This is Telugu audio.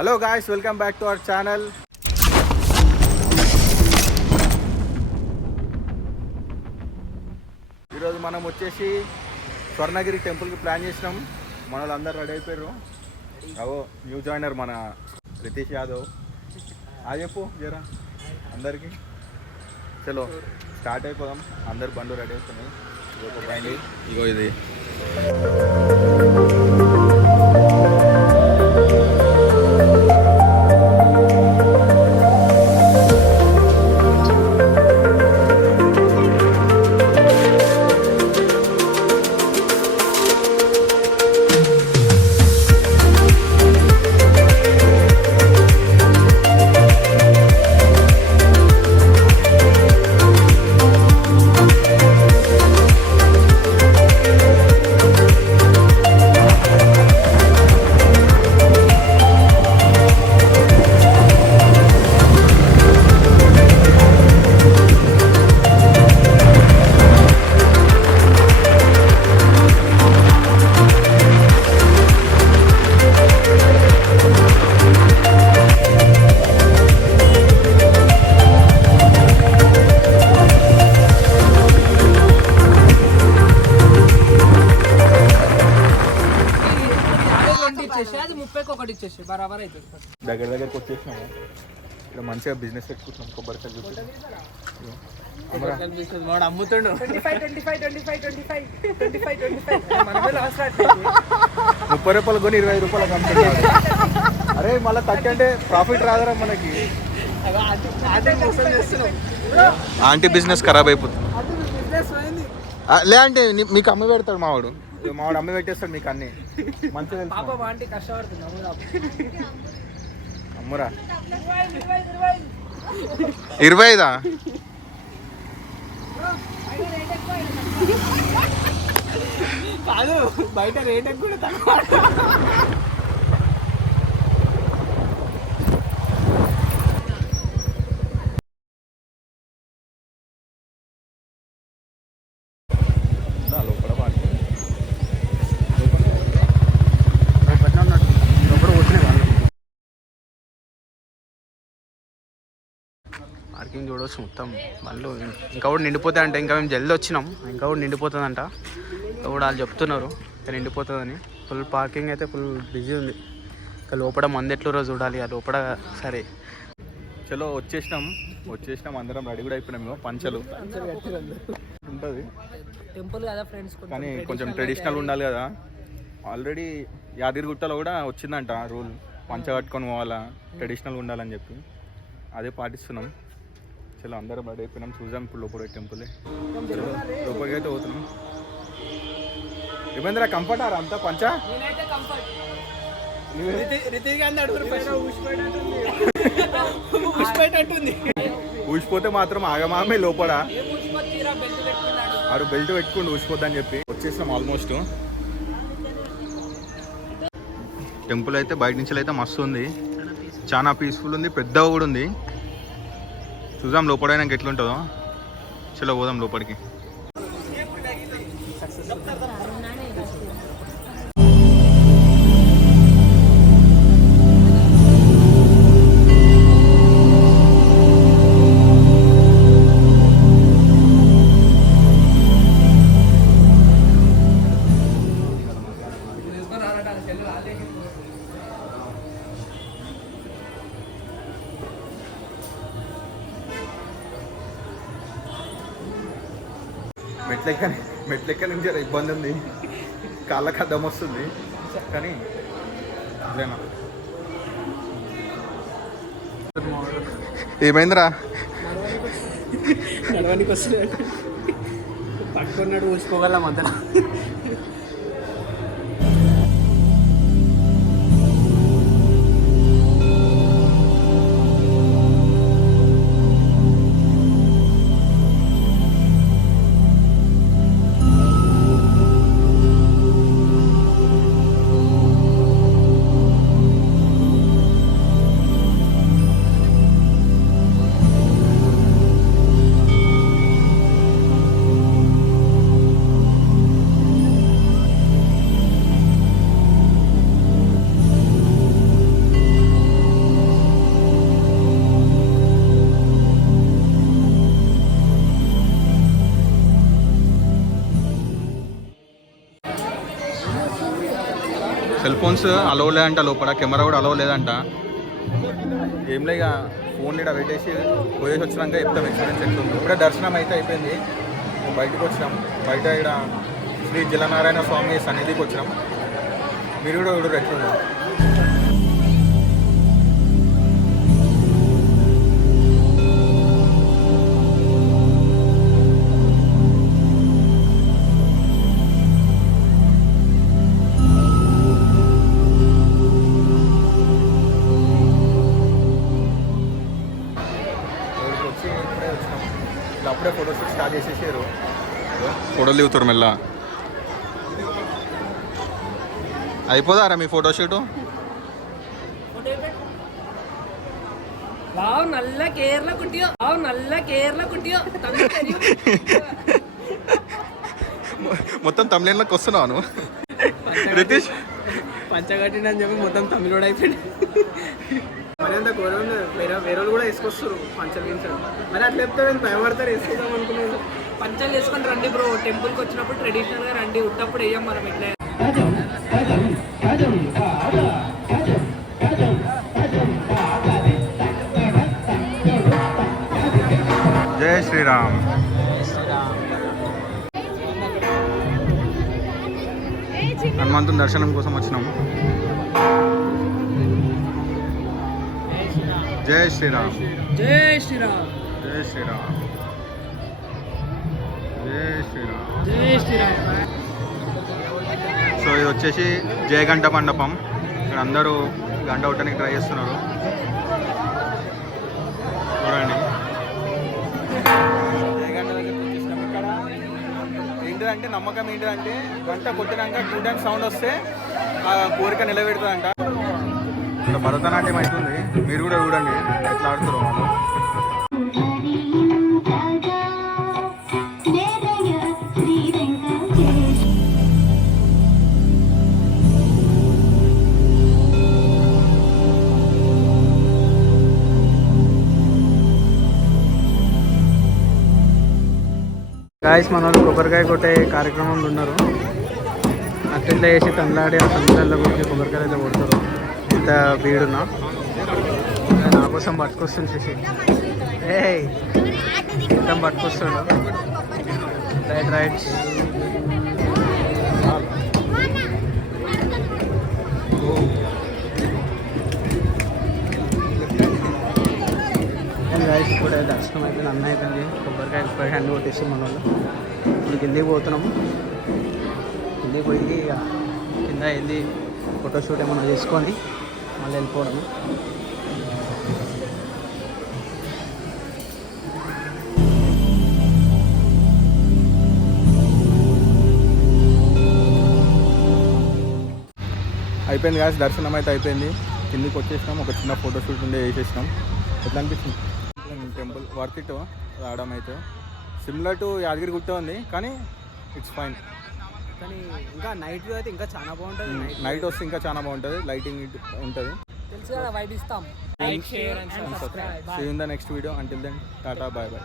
Hello guys, welcome back to our channel. ఈరోజు మనం వచ్చేసి స్వర్ణగిరి టెంపుల్కి ప్లాన్ చేసినాం. మన వాళ్ళందరూ రెడీ అయిపోయారు. అవో న్యూ జాయినర్ మన రితీష్ యాదవ్. చెప్పు జరా అందరికీ. చలో స్టార్ట్ అయిపోదాం. అందరు బండ్లు రెడీ అవుతున్నాయి. ఇదొక బండి, ఇగో ఇది. దగ్గరికి వచ్చేసినాము. ఇక్కడ మంచిగా బిజినెస్ పెట్టుకుంటున్నాం. కొబ్బరికాయలు అమ్ముతుండు. 30 రూపాయలు కొని 20 రూపాయలకు అమ్ముతున్నాడు. అరే మళ్ళీ తగ్గంటే ప్రాఫిట్ రాదరా మనకి. ఆంటీ బిజినెస్ ఖరాబ్ అయిపోతుంది. లేదంటే మీకు అమ్మి పెడతాడు మావాడు అమ్మి పెట్టేస్తాడు మీకు అన్ని. మంచిగా అమ్మురా. 25 కాదు, బయట రేట్ కూడా తక్కువ. పార్కింగ్ చూడవచ్చు మొత్తం. మళ్ళీ ఇంకా కూడా నిండిపోతాయి అంటే, ఇంకా మేము జల్దీ వచ్చినాం, ఇంకా కూడా నిండిపోతుందంట. ఇంకా కూడా వాళ్ళు చెప్తున్నారు ఇంకా నిండిపోతుందని. ఫుల్ పార్కింగ్ అయితే ఫుల్ బిజీ ఉంది. ఇంకా లోపల మంది ఎట్లరో చూడాలి. ఆ లోపల సరే చలో వచ్చేసినాం అందరం రెడీ కూడా అయిపోయినాం. పంచలు ఉంటుంది టెంపుల్ కదా ఫ్రెండ్స్, కానీ కొంచెం ట్రెడిషనల్ ఉండాలి కదా. ఆల్రెడీ యాదగిరిగుట్టలో కూడా వచ్చిందంట రూల్, పంచ కట్టుకొని పోవాలా, ట్రెడిషనల్ ఉండాలని చెప్పి. అదే పాటిస్తున్నాం. చలో అందరం రెడీ అయిపోయినాం. చూసాం ఇప్పుడు లోపల టెంపుల్. లోపలికి అయితే పోతున్నాం. ఏమైందిరా కంఫర్ట్ ఆరా అంతా పంచ? ఊసిపోతే మాత్రం ఆగమామే లోపల. ఆడు బెల్ట్ పెట్టుకుంటూ ఊసిపోద్దని చెప్పి వచ్చేసినాం. ఆల్మోస్ట్ టెంపుల్ అయితే బయట నుంచి అయితే మస్తు ఉంది, చాలా పీస్ఫుల్ ఉంది, పెద్దగా కూడా ఉంది. చూద్దాం లోపలైనాక ఎట్లుంటుందో. చలో పోదాం లోపలికి. మెట్లెక్క నుంచి ఇబ్బంది ఉంది, కాళ్ళకి అద్దం వస్తుంది. కానీ ఏమైందిరా? నడవడానికి వస్తున్నాడు, పట్టుకున్నాడు, ఊసిపోగలం అంతా. ఫోన్స్ అలౌ లేదంట లోపల, కెమెరా కూడా అలౌ లేదంట. ఏం లేక ఫోన్ ఇక్కడ పెట్టేసి పోయేసి వచ్చినాక చెప్తాం ఎక్స్పీరియన్స్ ఎట్లుంది. ఇప్పుడే దర్శనం అయితే అయిపోయింది, బయటకు వచ్చినాం. బయట ఇక్కడ శ్రీ జలనారాయణ స్వామి సన్నిధికి వచ్చినాం. మీరు కూడా ఇప్పుడు ఎట్లుంది. అప్పుడే ఫోటోషూట్ స్టార్ట్ చేసేసారు. ఫోటోలు దిగుతారు మెల్ల. అయిపోదారా మీ ఫోటోషూట్? నల్ల కేరళ కుట్టియో, నల్ల కేరళ కుట్టియో. మొత్తం తమిళంలోకి వస్తున్నావు నువ్వు రితీష్. పంచగట్టిండి అని చెప్పి మొత్తం తమిళోడు అయిపోయింది. మరి అంత ఘోరం వేరే వాళ్ళు కూడా వేసుకొస్తారు పంచలు గించలు. మరి అట్లా చెప్తే భయపడతారు, వేసుకుందాం అనుకున్నాను. పంచలు వేసుకొని రండి బ్రో, టెంపుల్కి వచ్చినప్పుడు ట్రెడిషనల్గా రండి, ఉట్టప్పుడు వేయం మనం ఇట్లా. జై శ్రీరామ్. హనుమంతుని దర్శనం కోసం వచ్చినాము. జై శ్రీరామ్. జై శ్రీరామ్. జై శ్రీరామ్. జై శ్రీరామ్. జై శ్రీరామ్. సో ఇది వచ్చేసి జయగంట మండపం. ఇక్కడ అందరూ గంట కొట్టడానికి ట్రై చేస్తున్నారు. చూడండి, జయగంట దగ్గరికి వచ్చేసినాం. ఇక్కడ ఏంటిదంటే నమ్మకం ఏంటిదంటే గంట కొట్టినాక 2 times సౌండ్ వస్తే ఆ కోరిక నిలబెడుతుందంట. ఇక్కడ భరతనాట్యం అవుతుంది, మీరు కూడా చూడండి ఎట్లా ఆడుతారు వాళ్ళు. గాయస్ మన వాళ్ళు కొబ్బరికాయ కొట్టే కార్యక్రమంలో ఉన్నారు. అట్లా వేసి తండ్లాడి ఆ తండ్రులలో కొట్టి కొబ్బరికాయలు అయితే కొడతారు. ఇంత బీడున్నా నా కోసం పట్టుకొస్తుంది చేసి మొత్తం పట్టుకొస్తాడు. Right right. గాయస్ కూడా దర్శనం అయితే అన్న అవుతుంది. కొబ్బరికాయ హ్యాండ్ కొట్టేసి మన వాళ్ళు ఇప్పుడు కిందికి పోతున్నాము. కిందికి పోయి ఇక కింద వెళ్ళి ఫోటోషూట్ ఏమన్నా చేసుకొని మళ్ళీ వెళ్ళిపోవడము. అయిపోయింది కాదు, దర్శనం అయితే అయిపోయింది. కిందికి వచ్చేసినాం, ఒక చిన్న ఫోటోషూట్ ఉండే వేసేసినాం. ఎట్లా అనిపిస్తుంది టెంపుల్? వర్త్ ఇట్ రావడం అయితే. సిమిలర్ టు యాదగిరి గుట్ట ఉంది కానీ ఇట్స్ ఫైన్. కానీ ఇంకా నైట్ వ్యూ అయితే ఇంకా చాలా బాగుంటుంది. నైట్ వస్తే ఇంకా చాలా బాగుంటుంది, లైటింగ్ ఉంటుంది. తెలుసు కదా, వైట్ ఇస్తాం. Like, share and subscribe. See you in the next video. Until then, tata, bye bye.